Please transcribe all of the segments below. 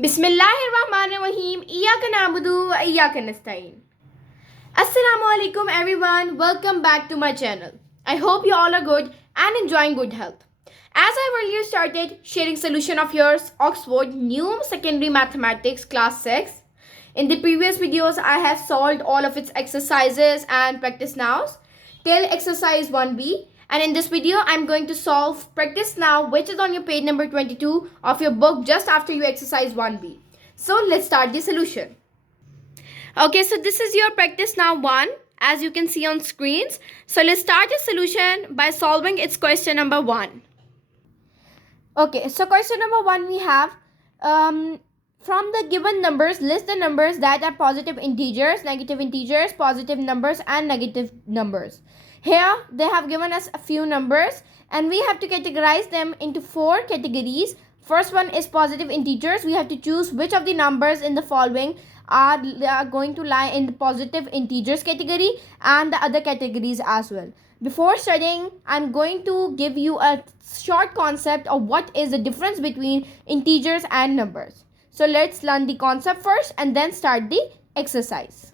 Bismillahirrahmanirrahim. Iyaka na'budu wa iyaka nasta'in. Assalamu alaikum everyone. Welcome back to my channel. I hope you all are good and enjoying good health. As I earlier started sharing solution of yours Oxford New Secondary Mathematics class 6. In the previous videos I have solved all of its exercises and practice nows till exercise 1b. And in this video, I'm going to solve practice now, which is on your page number 22 of your book just after you exercise 1b. So let's start the solution. Okay, so this is your practice now 1, as you can see on screens. So let's start the solution by solving its question number 1. Okay, so question number 1 we have, from the given numbers, list the numbers that are positive integers, negative integers, positive numbers and negative numbers. Here they have given us a few numbers and we have to categorize them into 4 categories. First one is positive integers. We have to choose which of the numbers in the following are going to lie in the positive integers category and the other categories as well. Before studying, I'm going to give you a short concept of what is the difference between integers and numbers. So let's learn the concept first and then start the exercise.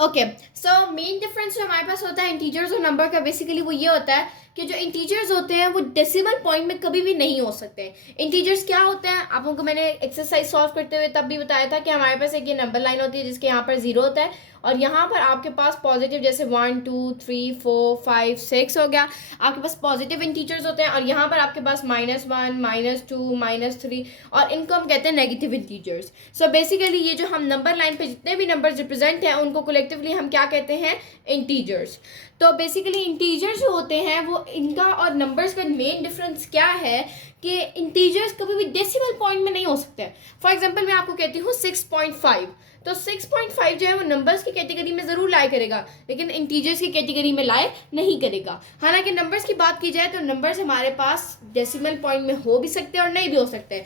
Okay so main difference जो हमारे पास होता है integers और number का basically वो ये होता है कि जो इंटीजर्स होते हैं वो डेसिमल पॉइंट में कभी भी नहीं हो सकते. इंटीजर्स क्या होते हैं, आप लोगों को मैंने एक्सरसाइज सॉल्व करते हुए तब भी बताया था कि हमारे पास एक ये नंबर लाइन होती है जिसके यहाँ पर 0 होता है और यहाँ पर आपके पास पॉजिटिव जैसे 1 2 3 4 5 6 हो गया, आपके पास पॉजिटिव इंटीजर्स होते हैं और यहाँ पर आपके पास -1 -2 -3 और इनको हम कहते हैं नेगेटिव इंटीजर्स. सो बेसिकली ये जो हम नंबर लाइन पे जितने भी नंबर रिप्रेजेंट हैं उनको कलेक्टिवली हम क्या कहते हैं, इंटीजर्स. तो बेसिकली इंटीजर्स जो होते हैं वो इनका और नंबर्स का मेन डिफरेंस क्या है कि इंटीजर्स कभी भी डेसिमल पॉइंट में नहीं हो सकते. फॉर एग्जांपल मैं आपको कहती हूँ 6.5, तो 6.5 जो है वो नंबर्स की कैटेगरी में ज़रूर लाए करेगा लेकिन इंटीजर्स की कैटेगरी में लाए नहीं करेगा. हालांकि नंबर्स की बात की जाए तो नंबर्स हमारे पास डेसिमल पॉइंट में हो भी सकते हैं और नहीं भी हो सकते.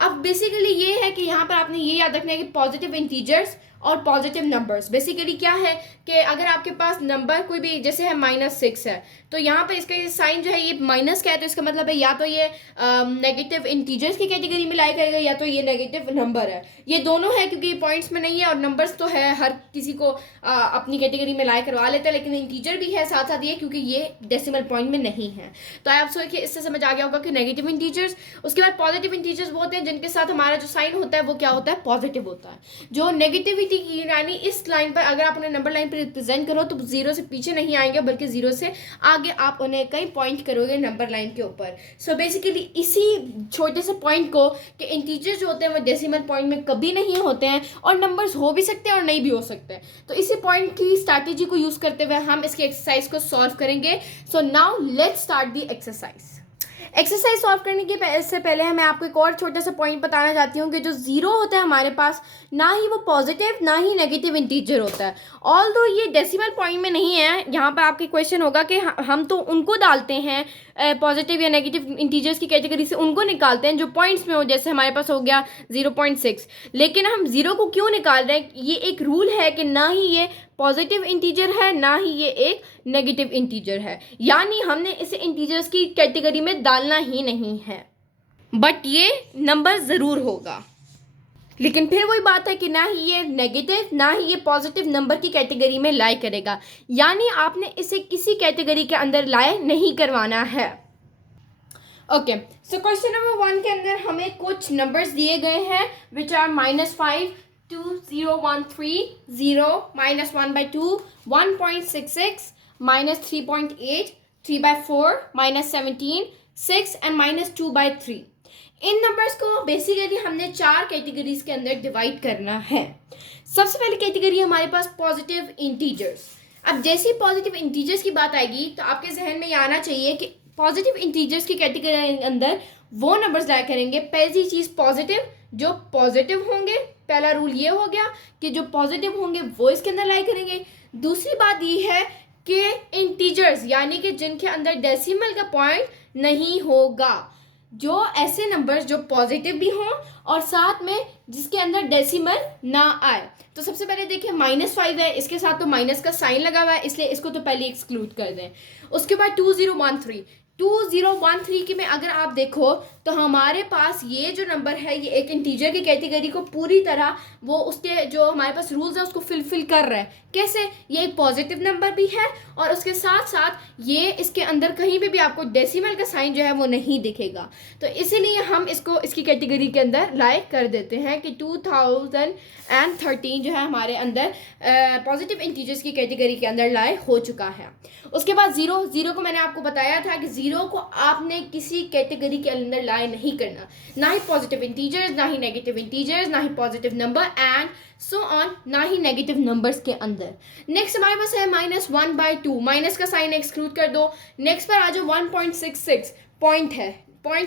अब बेसिकली ये है कि यहाँ पर आपने ये याद रखना है कि पॉजिटिव इंटीजर्स और पॉजिटिव नंबर्स बेसिकली क्या है कि अगर आपके पास नंबर कोई भी जैसे है -6 है तो यहाँ पर इसका ये साइन जो है ये माइनस का है, तो इसका मतलब है या तो ये नेगेटिव इंटीजर्स की कैटेगरी में लाई करेगा या तो ये नेगेटिव नंबर है. ये दोनों है क्योंकि पॉइंट्स में नहीं है और नंबर्स तो है हर किसी को अपनी कैटेगरी में लाई करवा लेता है, लेकिन इंटीजर भी है साथ साथ ये क्योंकि ये डेसिमल पॉइंट में नहीं है. तो आप सोचिए इससे समझ आ गया होगा कि नेगेटिव इंटीजर्स. उसके बाद पॉजिटिव इंटीजर्स वो होते हैं जिनके साथ हमारा जो साइन होता है वो क्या होता है, पॉजिटिव होता है. जो नेगेटिविटी की यानी इस लाइन पर अगर आप उन्हें नंबर लाइन पर रिप्रेजेंट करो तो 0 से पीछे नहीं आएंगे बल्कि 0 से आगे आप उन्हें कहीं पॉइंट करोगे नंबर लाइन के ऊपर. सो बेसिकली इसी छोटे से पॉइंट को कि इंटीजर्स जो होते हैं वो डेसिमल पॉइंट में कभी नहीं होते हैं और नंबर्स हो भी सकते हैं और नहीं भी हो सकते. तो इसी पॉइंट की स्ट्रैटेजी को यूज करते हुए हम इसकी एक्सरसाइज को सॉल्व करेंगे. So now let's start the exercise. Exercise solve करने के से पहले मैं आपको एक और छोटा सा पॉइंट बताना चाहती हूँ कि जो 0 होता है हमारे पास ना ही वो पॉजिटिव ना ही नेगेटिव इंटीजर होता है. ऑल्दो ये डेसिमल पॉइंट में नहीं है, यहाँ पर आपके क्वेश्चन होगा कि हम तो उनको डालते हैं पॉजिटिव या नेगेटिव इंटीजर्स की कैटेगरी से उनको निकालते हैं जो पॉइंट्स में हो, जैसे हमारे पास हो गया 0.6, लेकिन हम 0 को क्यों निकाल रहे हैं, ये एक रूल है कि ना ही ये पॉजिटिव इंटीजर है ना ही ये एक नेगेटिव इंटीजर है, यानी हमने इसे इंटीजर्स की कैटेगरी में डालना ही नहीं है. बट ये नंबर ज़रूर होगा, लेकिन फिर वही बात है कि ना ही ये नेगेटिव ना ही ये पॉजिटिव नंबर की कैटेगरी में लाई करेगा, यानी आपने इसे किसी कैटेगरी के अंदर लाए नहीं करवाना है. ओके सो क्वेश्चन नंबर 1 के अंदर हमें कुछ नंबर्स दिए गए हैं which are -5 2 0 1 3 0 -1/2 1.66 -3.8 3/4 -17 6 and -2/3. In numbers को बेसिकली हमने 4 कैटेगरीज के अंदर डिवाइड करना है. सबसे पहली कैटेगरी हमारे पास पॉजिटिव इंटीजर्स. अब जैसे ही पॉजिटिव इंटीजर्स की बात आएगी तो आपके जहन में ये आना चाहिए कि पॉजिटिव इंटीजर्स की कैटेगरी के अंदर वो नंबर्स लाया करेंगे. पहली चीज़ पॉजिटिव, जो पॉजिटिव होंगे, पहला रूल ये हो गया कि जो पॉजिटिव होंगे वो इसके अंदर लाई करेंगे. दूसरी बात ये है कि इंटीजर्स यानी कि जिनके अंदर डेसिमल का पॉइंट नहीं होगा, जो ऐसे नंबर्स जो पॉजिटिव भी हों और साथ में जिसके अंदर डेसिमल ना आए. तो सबसे पहले देखिए -5 है, इसके साथ तो माइनस का साइन लगा हुआ है इसलिए इसको तो पहले एक्सक्लूड कर दें. उसके बाद 2013 की में अगर आप देखो तो हमारे पास ये जो नंबर है ये एक इंटीजर की कैटेगरी को पूरी तरह वो उसके जो हमारे पास रूल्स है उसको फिलफिल कर रहा है। कैसे? ये एक पॉजिटिव नंबर भी है और उसके साथ साथ ये इसके अंदर कहीं पे भी आपको डेसिमल का साइन जो है वो नहीं दिखेगा। तो इसीलिए हम इसको इसकी कैटेगरी के अंदर लाए कर देते हैं कि 2013 जो है हमारे अंदर पॉजिटिव इंटीजर्स की कैटेगरी के अंदर लाए हो चुका है। उसके बाद ज़ीरो को मैंने आपको बताया था कि ज़ीरो को आपने किसी कैटेगरी के अंदर लाए नहीं करना, ना ही पॉजिटिव इंटीजर्स, ना ही नेगेटिव इंटीजर्स, ना ही positive number and so on, ना ही नेगेटिव नंबर्स के अंदर। नेक्स्ट हमारे पास है -1/2, माइनस का साइन एक्सक्लूड कर दो। नेक्स्ट पर आ जाओ 1.66 पॉइंट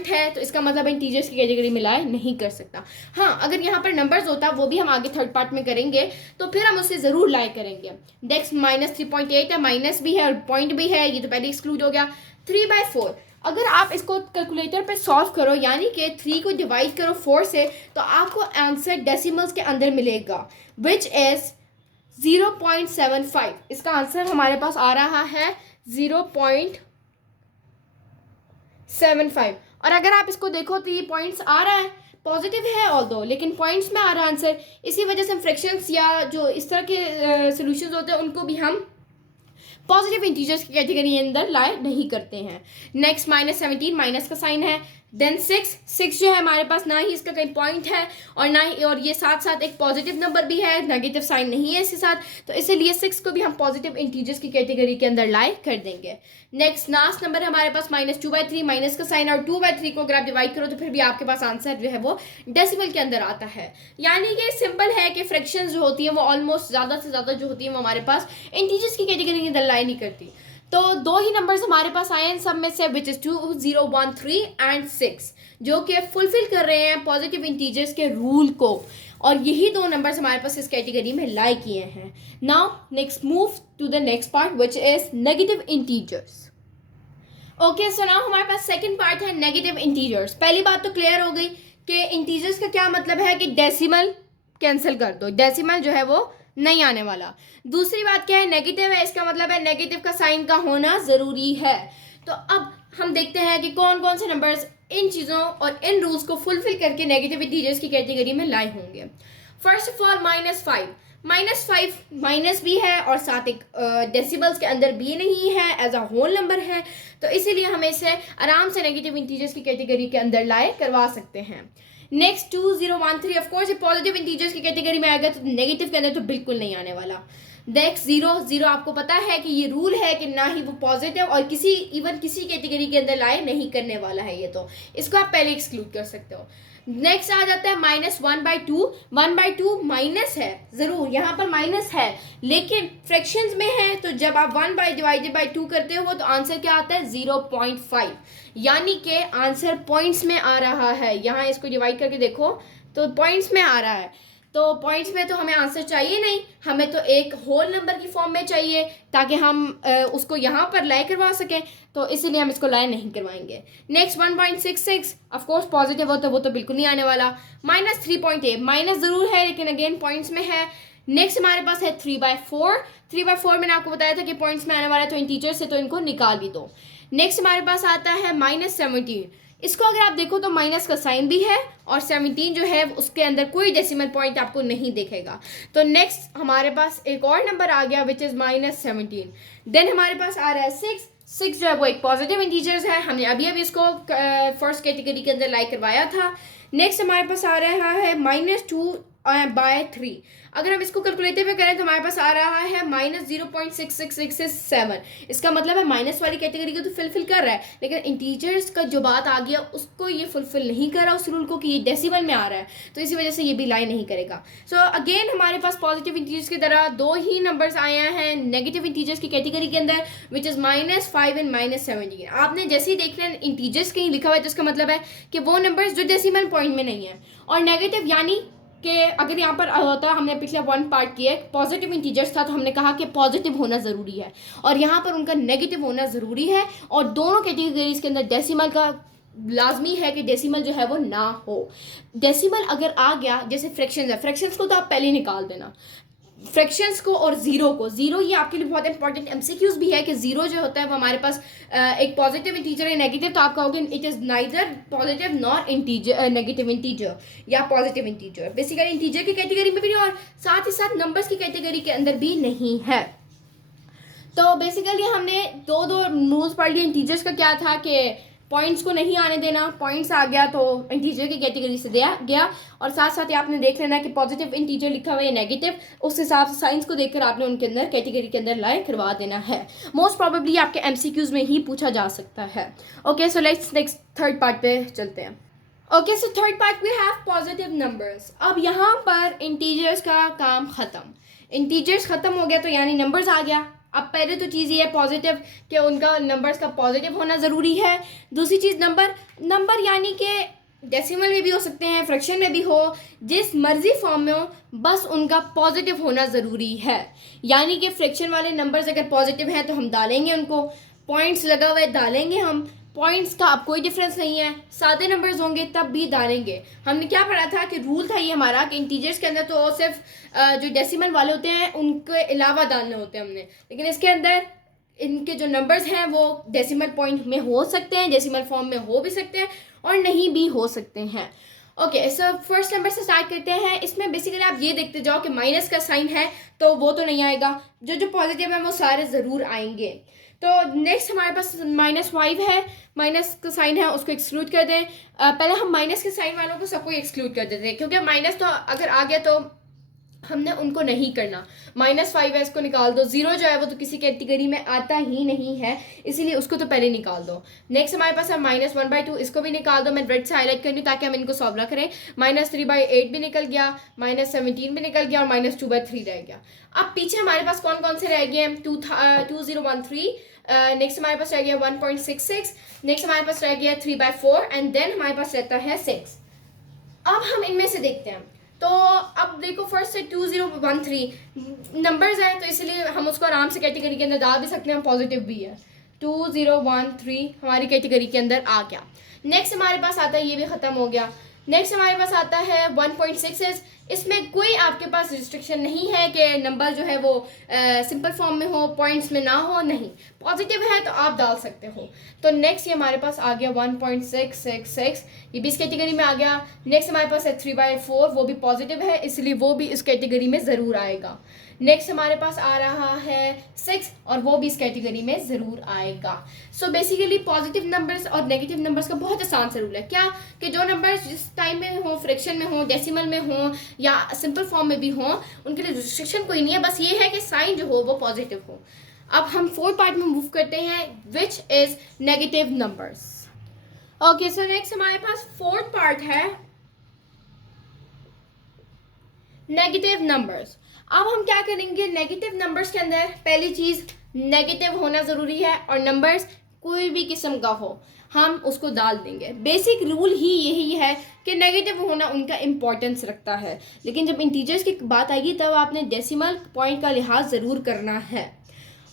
है तो इसका मतलब इंटीजर्स की कैटेगरी में लाए नहीं कर सकता। हाँ, अगर यहाँ पर नंबर्स होता वो भी हम आगे थर्ड पार्ट में करेंगे तो फिर हम उससे ज़रूर लाए करेंगे। नेक्स्ट -3.8 है, माइनस भी है और पॉइंट भी है, ये तो पहले एक्सक्लूड हो गया। 3/4, अगर आप इसको कैलकुलेटर पे सॉल्व करो यानी कि 3 को डिवाइड करो 4 से तो आपको आंसर डेसिमल्स के अंदर मिलेगा विच इज़ 0.75। इसका आंसर हमारे पास आ रहा है 0.75। और अगर आप इसको देखो तो ये पॉइंट्स आ रहा है, पॉजिटिव है ऑल्दो, लेकिन पॉइंट्स में आ रहा आंसर। इसी वजह से हम फ्रैक्शंस या जो इस तरह के सॉल्यूशंस होते हैं उनको भी हम पॉजिटिव इंटीजर्स की कैटेगरी के अंदर लाए नहीं करते हैं। नेक्स्ट -17, माइनस का साइन है। देन 6 जो है हमारे पास ना ही इसका कहीं पॉइंट है और ना ही, और ये साथ साथ एक पॉजिटिव नंबर भी है, नेगेटिव साइन नहीं है इसके साथ, तो इसीलिए 6 को भी हम पॉजिटिव इंटीजर्स की कैटेगरी के अंदर लाए कर देंगे। नेक्स्ट लास्ट नंबर हमारे पास -2/3, माइनस का साइन, और 2/3 को अगर आप डिवाइड करो तो फिर भी आपके पास आंसर जो है वो डेसिमल के अंदर आता है। यानी कि सिंपल है कि फ्रैक्शंस जो होती हैं वो ऑलमोस्ट ज़्यादा से ज़्यादा जो होती है वो हमारे पास इंटीजर्स की कैटेगरी के अंदर लाए नहीं करती। तो 2 ही नंबर्स हमारे पास आए हैं सब में से, विच इज़ 2013 एंड 6, जो कि फुलफिल कर रहे हैं पॉजिटिव इंटीजर्स के रूल को, और यही 2 नंबर्स हमारे पास इस कैटेगरी में लाई किए हैं। Now next move to the next part which is negative integers. Okay, so now हमारे पास सेकेंड पार्ट है नेगेटिव इंटीजर्स। पहली बात तो क्लियर हो गई कि इंटीजर्स का क्या मतलब है कि डेसिमल कैंसिल कर दो, डेसिमल जो है वो नहीं आने वाला। दूसरी बात क्या है, नेगेटिव है, इसका मतलब है नेगेटिव का साइन का होना ज़रूरी है। तो अब हम देखते हैं कि कौन कौन से नंबर्स इन चीज़ों और इन रूल्स को फुलफिल करके नेगेटिव इंटीजर्स की कैटेगरी में लाए होंगे। फर्स्ट ऑफ ऑल -5, माइनस भी है और साथ एक डेसिबल्स के अंदर भी नहीं है, एज अ होल नंबर है, तो इसीलिए हम इसे आराम से नेगेटिव इंटीजर्स की कैटेगरी के अंदर लाए करवा सकते हैं। नेक्स्ट 2013 ऑफ कोर्स ये पॉजिटिव इंटीजर्स की कैटेगरी में आएगा, तो नेगेटिव के अंदर तो बिल्कुल नहीं आने वाला। नेक्स्ट 0 आपको पता है कि ये रूल है कि ना ही वो पॉजिटिव और किसी कैटेगरी के अंदर लाए नहीं करने वाला है, ये तो इसको आप पहले एक्सक्लूड कर सकते हो। नेक्स्ट आ जाता है -1/2 माइनस है, ज़रूर यहाँ पर माइनस है लेकिन फ्रैक्शंस में है, तो जब आप 1/2 करते हो तो आंसर क्या आता है 0.5, यानी कि आंसर पॉइंट्स में आ रहा है। यहाँ इसको डिवाइड करके देखो तो पॉइंट्स में आ रहा है, तो पॉइंट्स में तो हमें आंसर चाहिए नहीं, हमें तो एक होल नंबर की फॉर्म में चाहिए ताकि हम उसको यहाँ पर लाए करवा सकें, तो इसीलिए हम इसको लाए नहीं करवाएंगे। नेक्स्ट 1.66 ऑफ कोर्स पॉजिटिव हो तो वो तो बिल्कुल नहीं आने वाला। -3.8 माइनस ज़रूर है लेकिन अगेन पॉइंट्स में है। नेक्स्ट हमारे पास है 3/4 मैंने आपको बताया था कि पॉइंट्स में आने वाला है, तो इंटीजर से तो इनको निकाल भी दो। नेक्स्ट हमारे पास आता है -17, इसको अगर आप देखो तो माइनस का साइन भी है और 17 जो है उसके अंदर कोई डेसिमल पॉइंट आपको नहीं दिखेगा। तो नेक्स्ट हमारे पास एक और नंबर आ गया विच इज़ -17। देन हमारे पास आ रहा है 6 जो है वो एक पॉजिटिव इंटीजर्स है, हमने अभी इसको फर्स्ट कैटेगरी के अंदर लाइक करवाया था। नेक्स्ट हमारे पास आ रहा है -2/3, अगर हम इसको कैलकुलेटर पे करें तो हमारे पास आ रहा है -0.6667। इसका मतलब है माइनस वाली कैटेगरी को तो फुलफिल कर रहा है लेकिन इंटीजर्स का जो बात आ गया उसको ये फुलफिल नहीं कर रहा उस रूल को कि ये डेसिमल में आ रहा है, तो इसी वजह से ये भी लाई नहीं करेगा। सो अगेन हमारे पास पॉजिटिव इंटीजर्स की तरह 2 ही नंबर्स आए हैं नेगेटिव इंटीजर्स की कैटेगरी के अंदर विच इज़ -5 एंड -17। आपने जैसे ही देख रहे हैं इंटीजर्स कहीं लिखा हुआ है तो इसका मतलब है कि वो नंबर्स जो डेसिमल पॉइंट में नहीं है, और नेगेटिव यानी कि अगर यहाँ पर होता हमने पिछले 1 पार्ट किया पॉजिटिव इंटीजर्स था तो हमने कहा कि पॉजिटिव होना ज़रूरी है और यहाँ पर उनका नेगेटिव होना ज़रूरी है, और दोनों कैटेगरीज के अंदर डेसिमल का लाजमी है कि डेसिमल जो है वो ना हो। डेसिमल अगर आ गया, जैसे फ्रैक्शंस है, फ्रैक्शंस को तो आप पहले ही निकाल देना, फ्रैक्शंस को और ज़ीरो को। ज़ीरो ये आपके लिए बहुत इंपॉर्टेंट एमसीक्यूज भी है कि ज़ीरो जो होता है वो हमारे पास एक पॉजिटिव इंटीजर है, नेगेटिव तो आप कहोगे it is neither positive nor integer, negative integer या पॉजिटिव इंटीजर। बेसिकली इंटीजर की कैटेगरी में भी नहीं और साथ ही साथ नंबर्स की कैटेगरी के अंदर भी नहीं है। तो बेसिकली हमने दो रूल्स पढ़ लिए। इंटीजर्स का क्या था कि पॉइंट्स को नहीं आने देना, पॉइंट्स आ गया तो इंटीजर की कैटेगरी से दिया गया, और साथ साथ ही आपने देख लेना कि पॉजिटिव इंटीजर लिखा हुआ है नेगेटिव, उस हिसाब से साइंस को देखकर आपने उनके अंदर कैटेगरी के अंदर लाए करवा देना है। मोस्ट प्रॉबेबली आपके एमसीक्यूज में ही पूछा जा सकता है। Okay so let's next third part पे चलते हैं। Okay so third part we have positive numbers. अब यहाँ पर इंटीजर्स का काम ख़त्म, इंटीजर्स ख़त्म हो गया तो यानी नंबर्स आ गया। अब पहले तो चीज़ ये है पॉजिटिव कि उनका नंबर्स का पॉजिटिव होना ज़रूरी है। दूसरी चीज़ नंबर यानी कि डेसिमल में भी हो सकते हैं, फ्रैक्शन में भी हो, जिस मर्जी फॉर्म में हो, बस उनका पॉजिटिव होना ज़रूरी है। यानी कि फ्रैक्शन वाले नंबर्स अगर पॉजिटिव हैं तो हम डालेंगे उनको, पॉइंट्स लगा हुआ है डालेंगे हम, पॉइंट्स का अब कोई डिफरेंस नहीं है, सादे नंबर्स होंगे तब भी डालेंगे। हमने क्या पढ़ा था कि रूल था ये हमारा कि इंटीजर्स के अंदर तो सिर्फ जो डेसिमल वाले होते हैं उनके अलावा डालने होते हैं हमने, लेकिन इसके अंदर इनके जो नंबर्स हैं वो डेसिमल पॉइंट में हो सकते हैं, डेसिमल फॉर्म में हो भी सकते हैं और नहीं भी हो सकते हैं। ओके सो फर्स्ट नंबर से स्टार्ट करते हैं। इसमें बेसिकली आप ये देखते जाओ कि माइनस का साइन है तो वो तो नहीं आएगा, जो पॉजिटिव है वो सारे ज़रूर आएंगे। तो नेक्स्ट हमारे पास -5 है, माइनस का साइन है उसको एक्सक्लूड कर दें। पहले हम माइनस के साइन वालों को सबको एक्सक्लूड कर देते हैं क्योंकि माइनस तो अगर आ गया तो हमने उनको नहीं करना। -5 है इसको निकाल दो। 0 जो है वो तो किसी कैटेगरी में आता ही नहीं है, इसीलिए उसको तो पहले निकाल दो। नेक्स्ट हमारे पास है -1/2, इसको भी निकाल दो। मैं रेड से हाईलाइट कर रही हूँ ताकि हम इनको सॉल्व ना करें। -3/8 भी निकल गया, -17 भी निकल गया और -2/3 रह गया। अब पीछे हमारे पास कौन कौन से रह गए हैं? 2013, नेक्स्ट हमारे पास रह गया 1.66, नेक्स्ट हमारे पास रह गया 3/4 एंड देन हमारे पास रहता है 6। अब हम इनमें से देखते हैं। तो अब देखो फर्स्ट से 2013 नंबर्स हैं तो इसलिए हम उसको आराम से कैटेगरी के अंदर डाल भी सकते हैं, पॉजिटिव भी है। 2013 हमारी कैटेगरी के अंदर आ गया। नेक्स्ट हमारे पास आता है, ये भी ख़त्म हो गया। नेक्स्ट हमारे पास आता है 1.66, इसमें कोई आपके पास रिस्ट्रिक्शन नहीं है कि नंबर जो है वो सिंपल फॉर्म में हो, पॉइंट्स में ना हो, नहीं, पॉजिटिव है तो आप डाल सकते हो। तो नेक्स्ट ये हमारे पास आ गया 1.666, ये भी इस कैटेगरी में आ गया। नेक्स्ट हमारे पास है 3/4, वो भी पॉजिटिव है इसलिए वो भी इस कैटेगरी में ज़रूर आएगा। नेक्स्ट हमारे पास आ रहा है 6 और वो भी इस कैटेगरी में ज़रूर आएगा। सो बेसिकली पॉजिटिव नंबर्स और नेगेटिव नंबर्स का बहुत आसान सा रूल है, क्या कि जो नंबर्स जिस टाइम में हो, फ्रैक्शन में हो, डेसिमल में हो या सिंपल फॉर्म में भी हो, उनके लिए रिस्ट्रिक्शन कोई नहीं है, बस ये है कि साइन जो हो वो पॉजिटिव हो। अब हम फोर्थ पार्ट में मूव करते हैं विच is negative numbers. Okay so next हमारे पास फोर्थ पार्ट है नेगेटिव नंबर्स। अब हम क्या करेंगे नेगेटिव नंबर्स के अंदर, पहली चीज़ नेगेटिव होना ज़रूरी है और नंबर्स कोई भी किस्म का हो हम उसको डाल देंगे। बेसिक रूल ही यही है कि नेगेटिव होना उनका इम्पोर्टेंस रखता है, लेकिन जब इंटीजर्स की बात आएगी तब आपने डेसिमल पॉइंट का लिहाज ज़रूर करना है।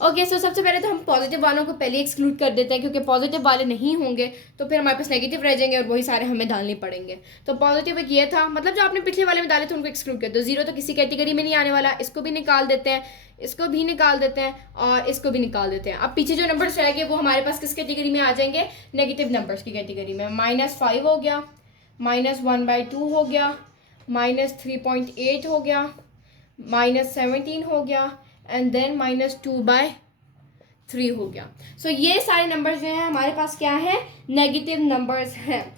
ओके सो सबसे पहले तो हम पॉजिटिव वालों को पहले एक्सक्लूड कर देते हैं क्योंकि पॉजिटिव वाले नहीं होंगे तो फिर हमारे पास नेगेटिव रह जाएंगे और वही सारे हमें डालने पड़ेंगे। तो पॉजिटिव एक ये था, मतलब जो आपने पिछले वाले में डाले थे उनको एक्सक्लूड कर दो। 0 तो किसी कैटेगरी में नहीं आने वाला, इसको भी निकाल देते हैं, इसको भी निकाल देते हैं और इसको भी निकाल देते हैं। अब पीछे जो नंबर्स रह गए वो हमारे पास किस कैटेगरी में आ जाएंगे? नेगेटिव नंबर्स की कैटेगरी में। -5 हो गया, -1/2 हो गया, -3.8 हो गया, -17 हो गया एंड देन -2/3 हो गया। सो ये सारे नंबर्स जो हैं हमारे पास क्या है? नेगेटिव नंबर्स हैं।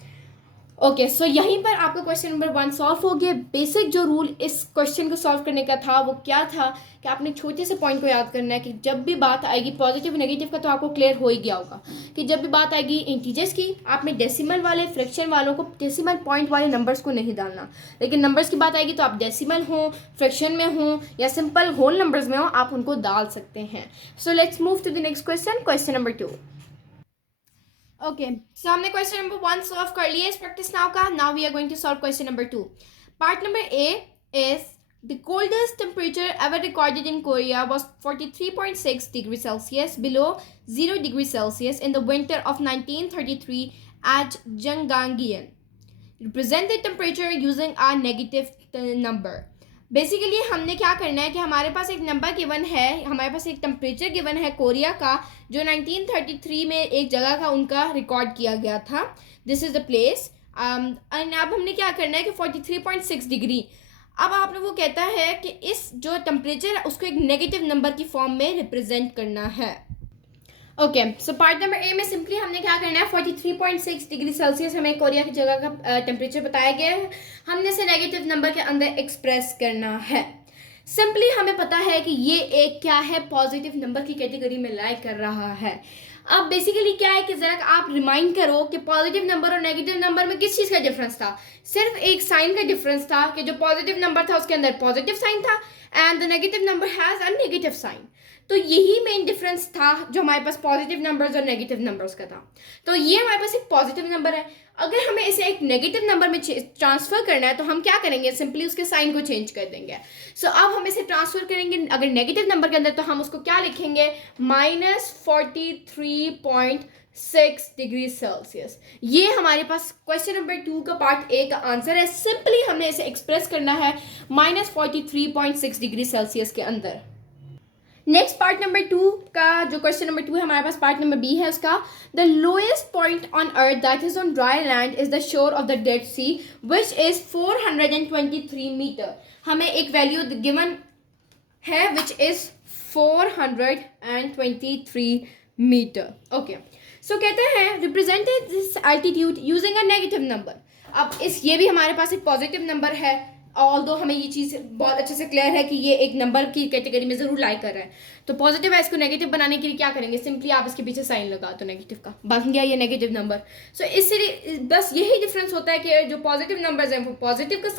ओके सो यहीं पर आपका क्वेश्चन नंबर 1 सॉल्व हो गया। बेसिक जो रूल इस क्वेश्चन को सॉल्व करने का था वो क्या था कि आपने छोटे से पॉइंट को याद करना है कि जब भी बात आएगी पॉजिटिव नेगेटिव का तो आपको क्लियर हो ही गया होगा कि जब भी बात आएगी इंटीजर्स की, आपने डेसिमल वाले फ्रैक्शन वालों को, डेसिमल पॉइंट वाले नंबर्स को नहीं डालना, लेकिन नंबर्स की बात आएगी तो आप डेसिमल हो, फ्रैक्शन में हो या सिंपल होल नंबर्स में हो, आप उनको डाल सकते हैं। So let's move to the next question, question number 2। Okay so हमने क्वेश्चन नंबर 1 सॉल्व कर लिया इस प्रैक्टिस नाउ का। Now we are going to solve question number 2। Part number A is the coldest temperature ever recorded in Korea was 43.6 degrees Celsius below 0 degrees Celsius in the winter of 1933 at Jangangyeon. Represent the temperature using a negative number. Basically हमने क्या करना है कि हमारे पास एक number given है, हमारे पास एक टेम्परेचर गिवन है कोरिया का, जो 1933 में एक जगह का उनका रिकॉर्ड किया गया था. This is the place. And अब हमने क्या करना है कि 43.6 डिग्री. अब आप लोगों को कहता है कि इस जो टेम्परेचर है उसको एक नेगेटिव नंबर की फॉर्म में रिप्रेजेंट करना है. ओके, सो पार्ट नंबर ए में सिंपली हमने क्या करना है, 43.6 डिग्री सेल्सियस हमें कोरिया की जगह का टेम्परेचर बताया गया है. हमने इसे नेगेटिव नंबर के अंदर एक्सप्रेस करना है. सिंपली हमें पता है कि ये एक क्या है, पॉजिटिव नंबर की कैटेगरी में लाई कर रहा है. अब बेसिकली क्या है कि ज़रा आप रिमाइंड करो कि पॉजिटिव नंबर और नेगेटिव नंबर में किस चीज़ का डिफरेंस था. सिर्फ एक साइन का डिफरेंस था कि जो पॉजिटिव नंबर था उसके अंदर पॉजिटिव साइन था and the negative number has a negative sign. तो यही मेन डिफरेंस था जो हमारे पास पॉजिटिव नंबर्स और नेगेटिव नंबर्स का था. तो ये हमारे पास एक पॉजिटिव नंबर है. अगर हमें इसे एक नेगेटिव नंबर में ट्रांसफ़र करना है तो हम क्या करेंगे, सिंपली उसके साइन को चेंज कर देंगे. सो अब हम इसे ट्रांसफ़र करेंगे अगर नेगेटिव नंबर के अंदर, तो हम उसको क्या लिखेंगे, -43.6 डिग्री सेल्सियस. ये हमारे पास क्वेश्चन नंबर 2 का पार्ट ए का आंसर है. सिंपली हमने इसे एक्सप्रेस करना है -43.6 डिग्री सेल्सियस के अंदर. नेक्स्ट पार्ट नंबर 2 का जो क्वेश्चन नंबर 2 है हमारे पास, पार्ट नंबर बी है उसका. The lowest point on earth that is on dry land is the shore of the Dead Sea which is 423 metre. हमें एक वैल्यू गिवन है which is 423 metre. Okay, so कहते हैं represented this altitude using a negative number. अब ये भी हमारे पास एक पॉजिटिव नंबर है, ऑल्दो हमें ये चीज़ बहुत अच्छे से क्लियर है कि ये एक नंबर की कैटेगरी में ज़रूर लाई कर रहा है. तो पॉजिटिव है, इसको नेगेटिव बनाने के लिए क्या करेंगे, सिंपली आप इसके पीछे साइन लगा दो नेगेटिव का, बन गया ये नेगेटिव नंबर. सो इससे बस यही डिफरेंस होता है कि जो पॉजिटिव नंबर्स हैं वो पॉजिटिव का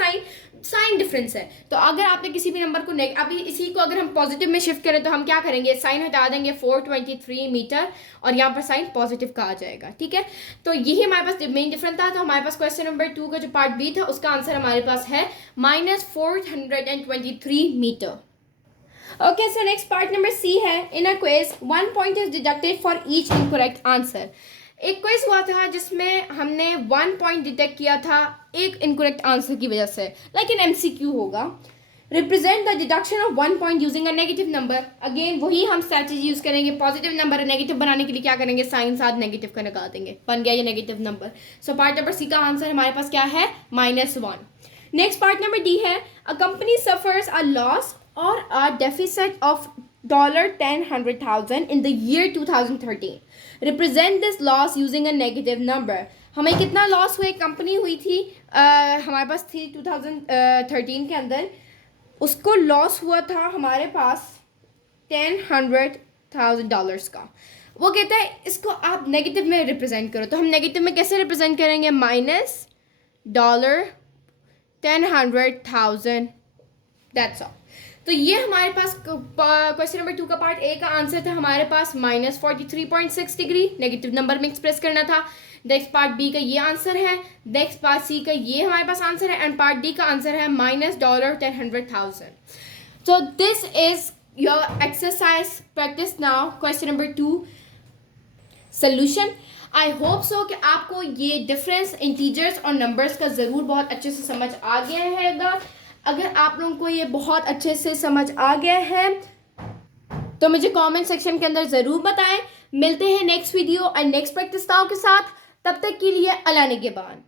साइन डिफरेंस है. तो अगर आपने किसी भी नंबर को अभी इसी को अगर हम पॉजिटिव में शिफ्ट करें तो हम क्या करेंगे, साइन हटा देंगे 423 मीटर और यहाँ पर साइन पॉजिटिव का आ जाएगा. ठीक है, तो यही हमारे पास मेन डिफरेंस था. तो हमारे पास क्वेश्चन नंबर 2 का जो पार्ट बी था उसका आंसर हमारे पास है -423 metre. Okay, so next part number C है. In a quiz, 1 point is deducted for each incorrect answer. एक क्विज हुआ था जिसमें हमने 1 पॉइंट डिटेक्ट किया था एक इनकरेक्ट आंसर की वजह से, लाइक इन MCQ होगा. Represent the deduction of 1 point using a negative number. Again वही हम स्ट्रैटेजी यूज करेंगे. पॉजिटिव नंबर और नेगेटिव बनाने के लिए क्या करेंगे, साइन साथ नेगेटिव का लगा देंगे, बन गया ये negative number. So part number C का आंसर हमारे पास क्या है, -1. नेक्स्ट पार्ट नंबर डी है. A company suffers a loss or a deficit of $10,100,000 in the year 2013. Represent this loss using a negative number. हमें कितना लॉस हुए, company हुई थी हमारे पास थी 2013 के अंदर, उसको लॉस हुआ था हमारे पास $100,000 का. वो कहता है इसको आप नेगेटिव में रिप्रेजेंट करो. तो हम नेगेटिव में कैसे रिप्रेजेंट करेंगे, -$10,100,000. That's all. तो ये हमारे पास क्वेश्चन नंबर 2 का पार्ट ए का आंसर था. हमारे पास -43.6 डिग्री नेगेटिव नंबर में एक्सप्रेस करना था. नेक्स्ट पार्ट बी का ये आंसर है. नेक्स्ट पार्ट सी का ये हमारे पास आंसर है एंड पार्ट डी का आंसर है -$10,100,000. So this is your exercise practice now. Question number 2 solution. I hope so कि आपको ये डिफरेंस इंटीजर्स और नंबर्स का ज़रूर बहुत अच्छे से समझ आ गया हैगा. अगर आप लोगों को ये बहुत अच्छे से समझ आ गया है तो मुझे कमेंट सेक्शन के अंदर ज़रूर बताएं. मिलते हैं नेक्स्ट वीडियो और नेक्स्ट प्रैक्टिस के साथ. तब तक के लिए अल्लाह निगहबान.